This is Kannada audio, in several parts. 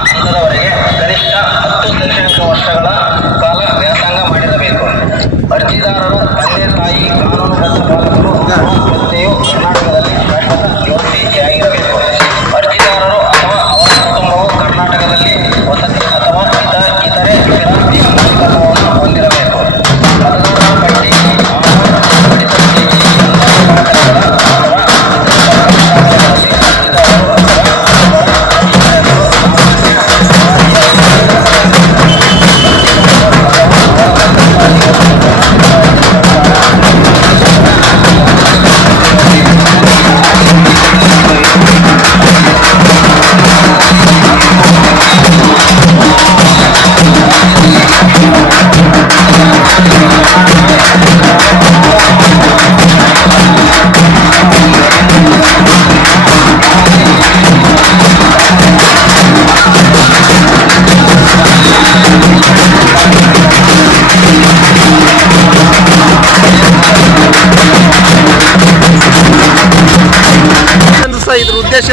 ಅಂತರವರೆಗೆ ಕನಿಷ್ಠ 10 ಶೈಕ್ಷಣಿಕ ವರ್ಷಗಳ ಕಾಲ ವ್ಯಾಸಂಗ ಮಾಡಿರಬೇಕು. ಅರ್ಜಿದಾರರ ತಂದೆ ತಾಯಿ ಕಾನೂನುಬದ್ಧ ಪಾಲಕರು ವ್ಯವಸ್ಥೆಯು ಕರ್ನಾಟಕದಲ್ಲಿ ಶಾಶ್ವತ ನಿವಾಸಿಯಾಗಿರಬೇಕು. ಅರ್ಜಿದಾರರು ಅಥವಾ ಅವರ ಕುಟುಂಬವು ಕರ್ನಾಟಕದಲ್ಲಿ ವಸತಿ ಅಥವಾ ಇತರೆ ಸ್ಥಿರಾಸ್ತಿ ಮಾಲೀಕತ್ವವನ್ನು ಹೊಂದಿರಬೇಕು. ಮತದಾರರ ಪಟ್ಟಿ ಇದ್ರ ಉದ್ದೇಶ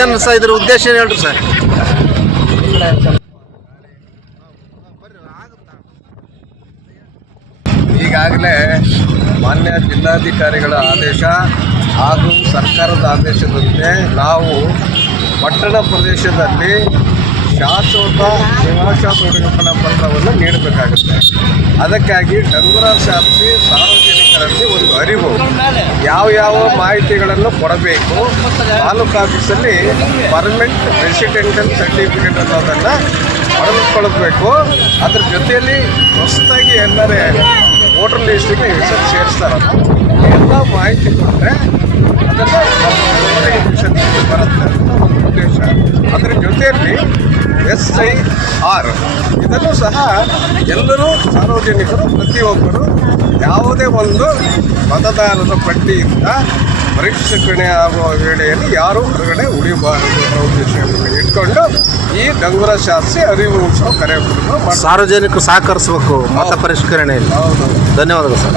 ಏನು ಸರ್ ಇದ್ರ ಉದ್ದೇಶ ಏನು ಹೇಳ್ರಿ ಸರ್? ಈಗಾಗಲೇ ಮಾನ್ಯ ಜಿಲ್ಲಾಧಿಕಾರಿಗಳ ಆದೇಶ ಹಾಗೂ ಸರ್ಕಾರದ ಆದೇಶದಂತೆ ನಾವು ಪಟ್ಟಣ ಪ್ರದೇಶದಲ್ಲಿ ಶಾಶ್ವತ ನಿವಾಸ ದೃಢೀಕರಣ ಪತ್ರವನ್ನು ನೀಡಬೇಕಾಗುತ್ತೆ. ಅದಕ್ಕಾಗಿ ಡಂಗುರ ಶಾಪಿಸಿ ಸಾರ್ವಜನಿಕರಲ್ಲಿ ಒಂದು ಅರಿವು, ಯಾವ ಮಾಹಿತಿಗಳನ್ನು ಕೊಡಬೇಕು, ತಾಲೂಕು ಆಫೀಸಲ್ಲಿ ಪರ್ಮನೆಂಟ್ ರೆಸಿಡೆನ್ಷಿಯಲ್ ಸರ್ಟಿಫಿಕೇಟ್ ಅನ್ನೋದನ್ನು ಪಡೆದುಕೊಳ್ಳಬೇಕು. ಅದ್ರ ಜೊತೆಯಲ್ಲಿ ಹೊಸದಾಗಿ ಎಲ್ಲರೇ ವೋಟರ್ ಲಿಸ್ಟಿಗೆ ಹೆಸರು ಸೇರಿಸ್ತಾರಲ್ಲ, ಎಲ್ಲ ಮಾಹಿತಿ ಕೊಟ್ಟರೆ ಅದನ್ನು ಬರುತ್ತೆ ಅಂತ ಉದ್ದೇಶ. ಅದರ ಜೊತೆಯಲ್ಲಿ SIR ಇದನ್ನು ಸಹ ಎಲ್ಲರೂ ಸಾರ್ವಜನಿಕರು ಪ್ರತಿಯೊಬ್ಬರು ಯಾವುದೇ ಒಂದು ಮತದಾರರ ಪಟ್ಟಿಯಿಂದ ಪರಿಷ್ಕರಣೆ ಆಗುವ ವೇಳೆಯಲ್ಲಿ ಯಾರೂ ಹೊರಗಡೆ ಉಳಿಬಾರದು ಅನ್ನೋ ಉದ್ದೇಶವನ್ನು ಇಟ್ಕೊಂಡು ಈ ಡಂಗುರ ಶಾಸ್ತ್ರಿ ಅರಿವು ಮೂಡಿಸುವ ಕಾರ್ಯಕ್ರಮ ಸಾರ್ವಜನಿಕರು ಸಹಕರಿಸಬೇಕು ಮತ ಪರಿಷ್ಕರಣೆಯಲ್ಲಿ. ಹೌದು, ಧನ್ಯವಾದಗಳು ಸರ್.